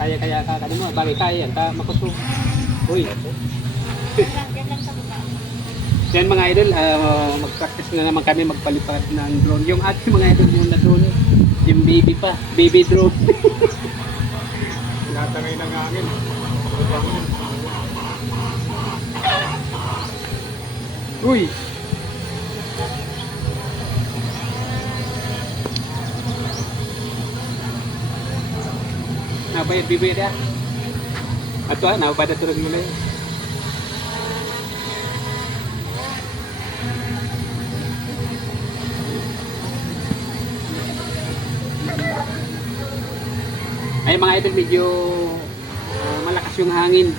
Kaya kakanin mo. Bagay kaya yan. Makusog. Uy. Yan mga idol, mag-practice na naman kami magpalipad ng drone. Yung ating mga idol yung na drone, yung baby pa. Baby drone. Natangay ng hangin. Uy! Nabayad bibig dia. Ato na pada turun mulai. Ay mga idol medyo malakas yung hangin.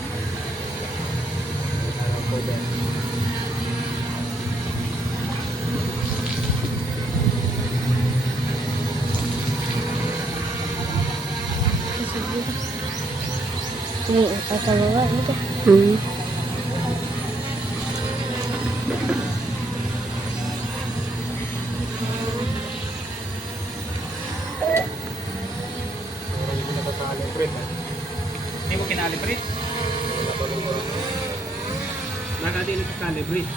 Kasama ito. Hindi mo kinalibrate? Nakadili sa calibrate.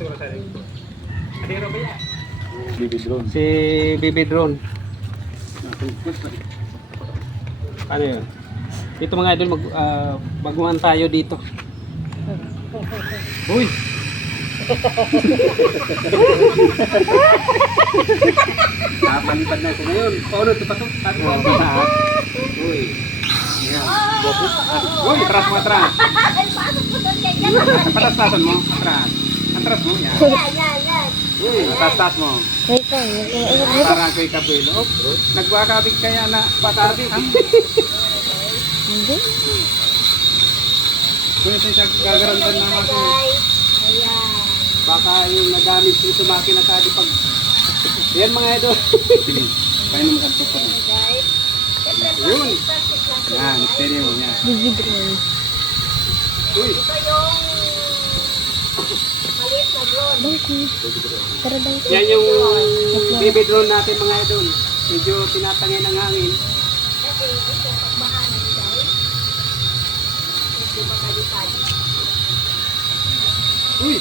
Sura sa rin. Adiro ba yan? Baby drone. Si Baby Drone. Ano yun? Dito mga idol, baguhan tayo dito. Uy! Napalipad na ito ngayon. Paano ito pa ito? Uy! Uy! Atras mo, atras! Patas-tasan mo, atras. Atras mo, yan. Uy! Atas-tas mo. Ito. Parang kay kabilo. Nagwakabig kaya na bakabig. Hindi. Kung ito siya gagarantan na ako. Baka yung nagamit ko sa makina tadi pag... Yan mga idol. Kain naman kanto ko. Yun. Yan, steady mo. Yan. Baby drone. Uy. Bangki. Para bangki. Yan yung baby drone natin mga idol. Medyo tinatangay ng hangin. Uy!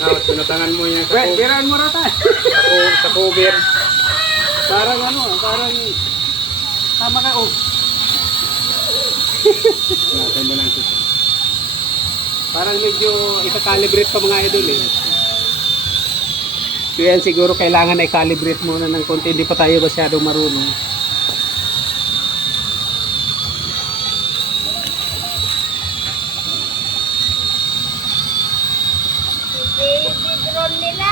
Tinatangan mo yan Wait, biraan mo rata. sa cover. Parang ano, parang tama ka oh. Natin mo lang ito. Parang medyo ika-calibrate pa mga idol eh. So yan siguro kailangan ay calibrate muna ng konti, hindi pa tayo masyadong marunong. Baby drone nila.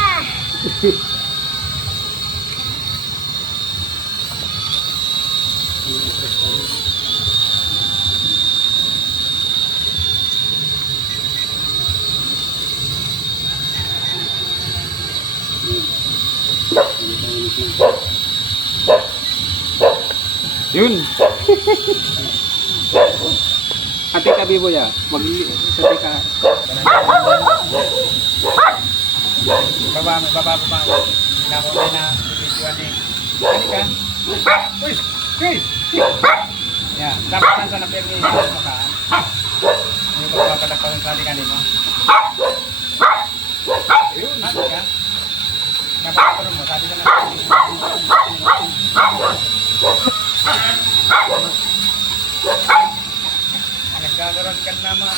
Yun. Ate ka bibo ya, sabi ka. Baba. Nako na video ni. Kani ka? Uy. Uy. Ya, dapat kan sana pergi maka. Ini bawa pada kawan kali kan ini. Yun, ate ka. Dapat ko mo sabi na. Nagkakaroon ka naman.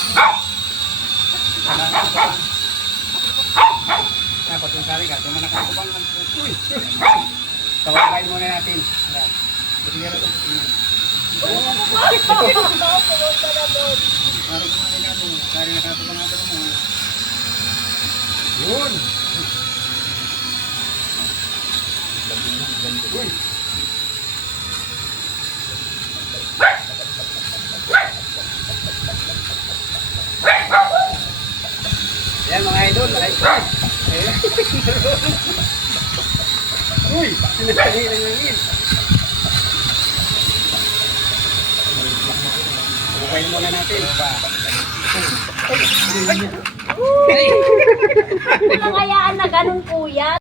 Dapat yung sari ka, kung manakakubang uy! Tawabain muna natin. Marunong na mo, sari nakakubang natin mo. Yun! Uy! Yan mga idol, ay uy, sinasali ng hangin. Bukayin muna natin. Walang hayaan na ganun kuya.